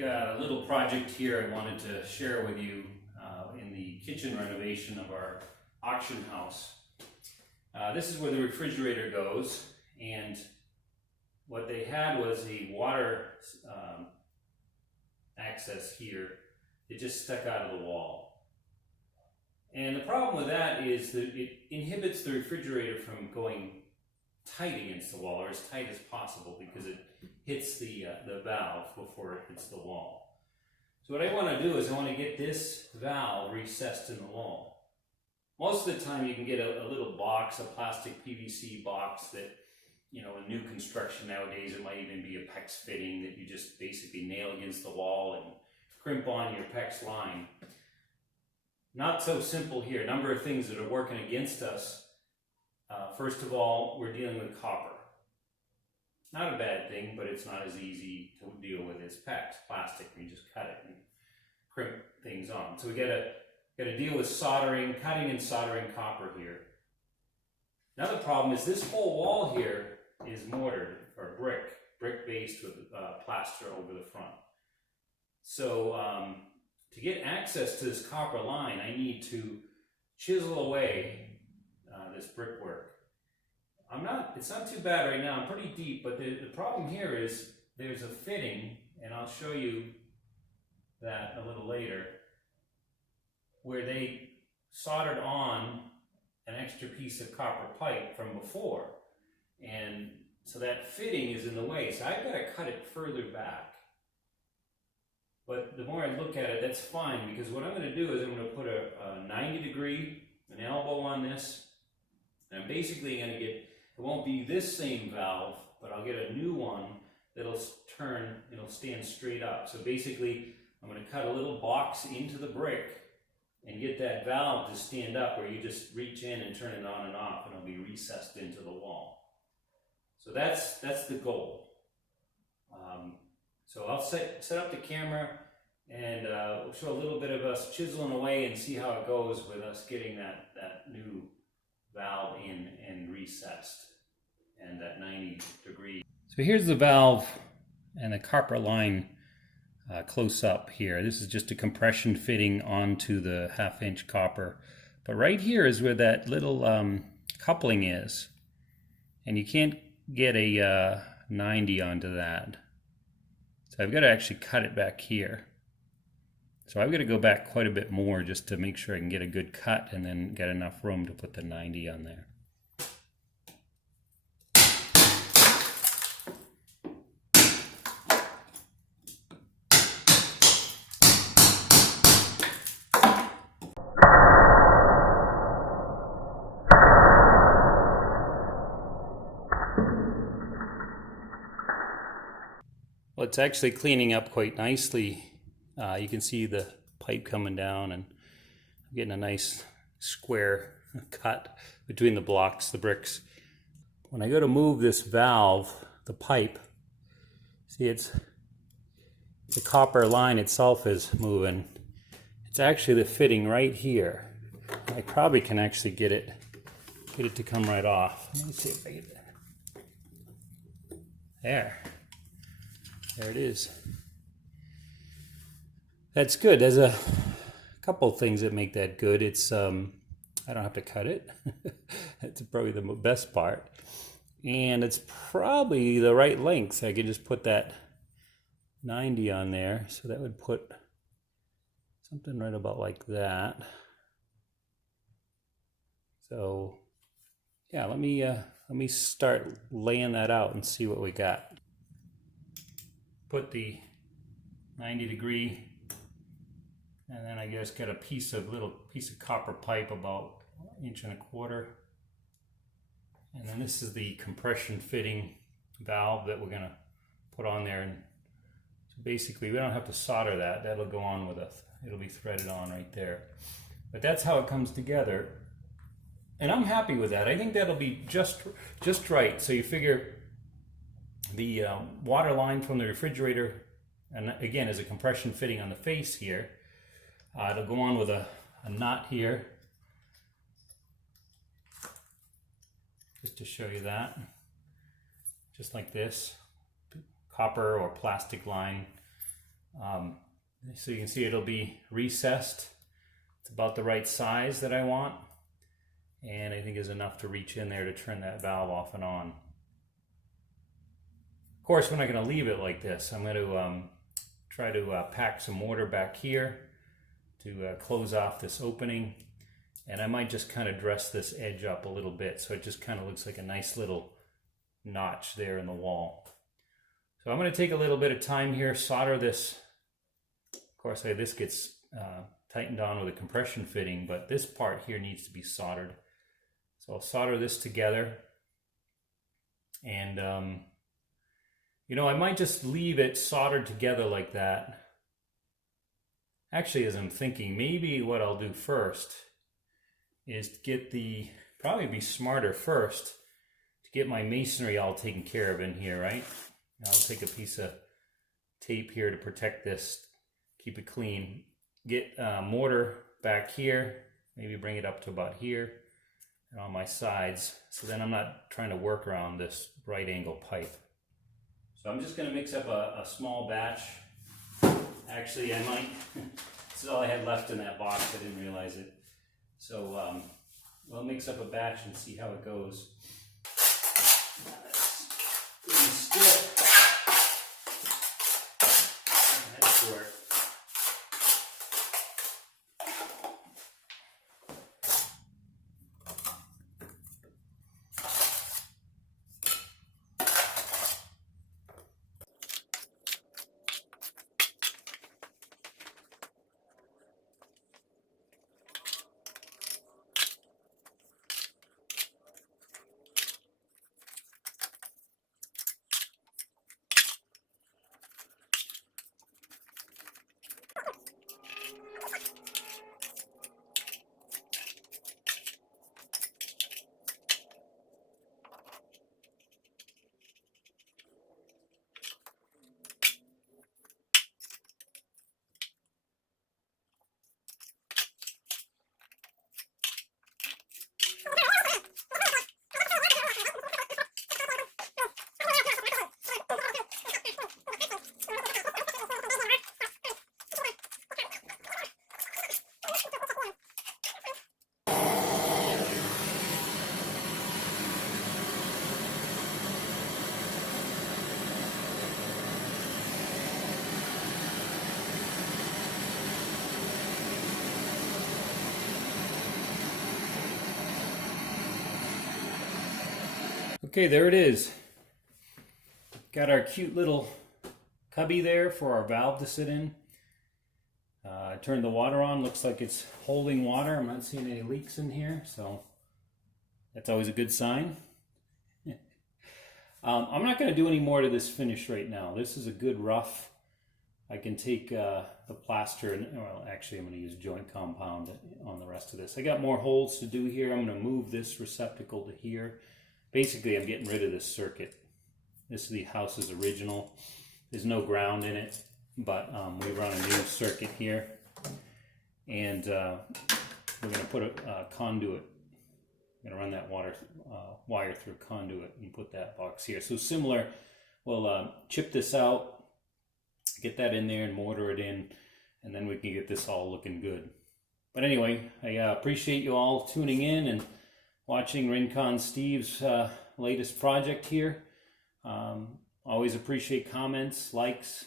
Got a little project here I wanted to share with you in the kitchen renovation of our auction house. This is where the refrigerator goes, and what they had was a water access here. It just stuck out of the wall. And the problem with that is that it inhibits the refrigerator from going tight against the wall, or as tight as possible, because it hits the valve before it hits the wall. So what I want to do is I want to get this valve recessed in the wall. Most of the time you can get a little box, a plastic PVC box that, you know, in new construction nowadays, it might even be a PEX fitting that you just basically nail against the wall and crimp on your PEX line. Not so simple here. A number of things that are working against us. First of all, we're dealing with copper. Not a bad thing, but it's not as easy to deal with as PEX, plastic. You just cut it and crimp things on. So we gotta deal with soldering, cutting and soldering copper here. Another problem is this whole wall here is mortared, or brick based with plaster over the front. So to get access to this copper line, I need to chisel away this brickwork. It's not too bad right now, I'm pretty deep, but the problem here is there's a fitting, and I'll show you that a little later, where they soldered on an extra piece of copper pipe from before. And so that fitting is in the way, so I've got to cut it further back. But the more I look at it, that's fine, because what I'm going to do is I'm going to put a 90-degree, an elbow on this, and I'm basically going to get, it won't be this same valve, but I'll get a new one that'll turn, it'll stand straight up. So basically, I'm going to cut a little box into the brick and get that valve to stand up, where you just reach in and turn it on and off, and it'll be recessed into the wall. So that's the goal. So I'll set up the camera, and we'll show a little bit of us chiseling away and see how it goes with us getting that new valve in and recessed, and that 90-degree. So here's the valve and the copper line close up here. This is just a compression fitting onto the 1/2-inch copper. But right here is where that little coupling is, and you can't get a 90 onto that. So I've got to actually cut it back here. So I've got to go back quite a bit more just to make sure I can get a good cut and then get enough room to put the 90 on there. Well, it's actually cleaning up quite nicely. You can see the pipe coming down, and I'm getting a nice square cut between the blocks, the bricks. When I go to move this valve, the pipe, see, it's the copper line itself is moving. It's actually the fitting right here. I probably can actually get it to come right off. Let me see if I get that. There it is. That's good. There's a couple things that make that good. It's I don't have to cut it. That's probably the best part. And it's probably the right length. I could just put that 90 on there. So that would put something right about like that. So yeah, let me start laying that out and see what we got. Put the 90-degree, and then I just got a little piece of copper pipe about 1.25 inches. And then this is the compression fitting valve that we're gonna put on there. And so basically we don't have to solder that. That'll go on with us. It'll be threaded on right there. But that's how it comes together. And I'm happy with that. I think that'll be just right. So you figure the water line from the refrigerator, and again, is a compression fitting on the face here. It'll go on with a nut here, just to show you that, just like this, copper or plastic line So you can see it'll be recessed. It's about the right size that I want, and I think is enough to reach in there to turn that valve off and on. Of course, we're not going to leave it like this. I'm going to try to pack some mortar back here to close off this opening, and I might just kind of dress this edge up a little bit so it just kind of looks like a nice little notch there in the wall. So I'm going to take a little bit of time here, solder this. Of course, this gets tightened on with a compression fitting, but this part here needs to be soldered. So I'll solder this together, and you know, I might just leave it soldered together like that. Actually, as I'm thinking, maybe what I'll do first is get probably be smarter first to get my masonry all taken care of in here, right? I'll take a piece of tape here to protect this, keep it clean. Get mortar back here, maybe bring it up to about here and on my sides, so then I'm not trying to work around this right angle pipe. So I'm just going to mix up a small batch. Actually, I might, this is all I had left in that box, I didn't realize it. So we'll mix up a batch and see how it goes. That's pretty stiff. That's short. Okay, there it is. Got our cute little cubby there for our valve to sit in. I turned the water on, looks like it's holding water. I'm not seeing any leaks in here, so that's always a good sign. I'm not going to do any more to this finish right now. This is a good rough. I can take the plaster, and well, actually I'm going to use joint compound on the rest of this. I got more holes to do here. I'm going to move this receptacle to here. Basically, I'm getting rid of this circuit. This is the house's original. There's no ground in it, but we run a new circuit here. And we're going to put a conduit. I'm going to run that wire through a conduit and put that box here. So similar, we'll chip this out, get that in there and mortar it in, and then we can get this all looking good. But anyway, I appreciate you all tuning in and watching Rincon Steve's latest project here. Always appreciate comments, likes,